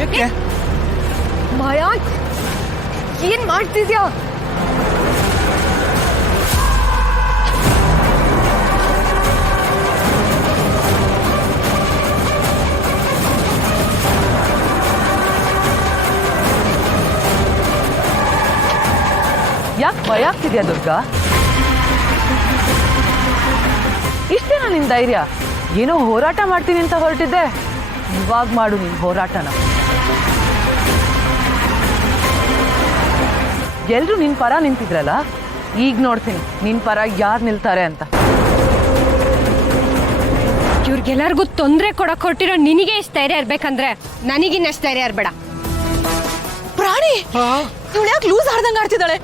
ಯಾಕೆ ಮಾಯಾ ಏನ್ ಮಾಡ್ತಿದ್ಯಾ? ಯಾಕೆ ಭಯ ಆಗ್ತಿದ್ಯಾ ದುರ್ಗಾ? ಇಷ್ಟೇನಾ ನಿನ್ ಧೈರ್ಯ? ಏನೋ ಹೋರಾಟ ಮಾಡ್ತೀನಿ ಅಂತ ಹೊರಟಿದ್ದೆ, ಇವಾಗ ಮಾಡು ನಿನ್ ಹೋರಾಟನ. ಎಲ್ರು ನಿನ್ ಪರ ನಿಂತಿದ್ರಲ್ಲ, ಈಗ ನೋಡ್ತೀನಿ ನಿನ್ ಪರ ಯಾರು ನಿಲ್ತಾರೆ ಅಂತ. ಇವ್ರಿಗೆಲ್ಲರಿಗೂ ತೊಂದರೆ ಕೊಡಕ್ ಹೊರಟಿರೋ ನಿನಗೆ ಇಷ್ಟ ಧೈರ್ಯ ಇರ್ಬೇಕಂದ್ರೆ ನನಗಿನ್ನಷ್ಟು ಧೈರ್ಯ ಇರ್ಬೇಡ. ಪ್ರಾಣಿ ಇವಳು ಯಾಕೆ ಲೂಸ್ ಆಡ್ದಂಗೆ ಆಡ್ತಿದ್ದಾಳೆ?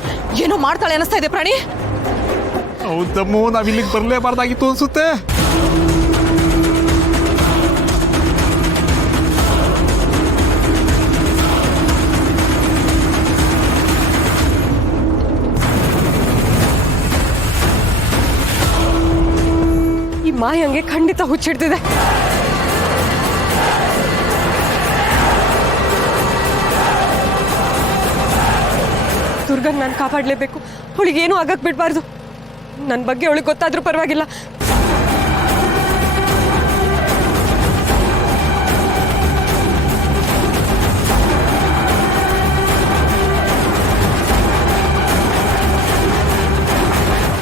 ಏನೋ ಮಾಡ್ತಾಳೆ ಅನಿಸ್ತಾ ಇದೆ ಪ್ರಾಣಿ. ಹೌದಮ್ಮು, ನಾವ್ ಇಲ್ಲಿಗೆ ಬರ್ಲೇಬಾರ್ದಾಗಿತ್ತು ಅನ್ಸುತ್ತೆ. ಈ ಮಾಯಂಗೆ ಖಂಡಿತ ಹುಚ್ಚಿಡ್ತಿದೆ. ದುರ್ಗನ್ ನಾನು ಕಾಪಾಡಲೇಬೇಕು. ಅವಳಿಗೇನು ಆಗಕ್ಕೆ ಬಿಡಬಾರ್ದು. ನನ್ನ ಬಗ್ಗೆ ಅವಳಿಗೆ ಗೊತ್ತಾದ್ರೂ ಪರವಾಗಿಲ್ಲ.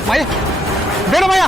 ಮಾಯ ಬೇಡ ಮಾಯ.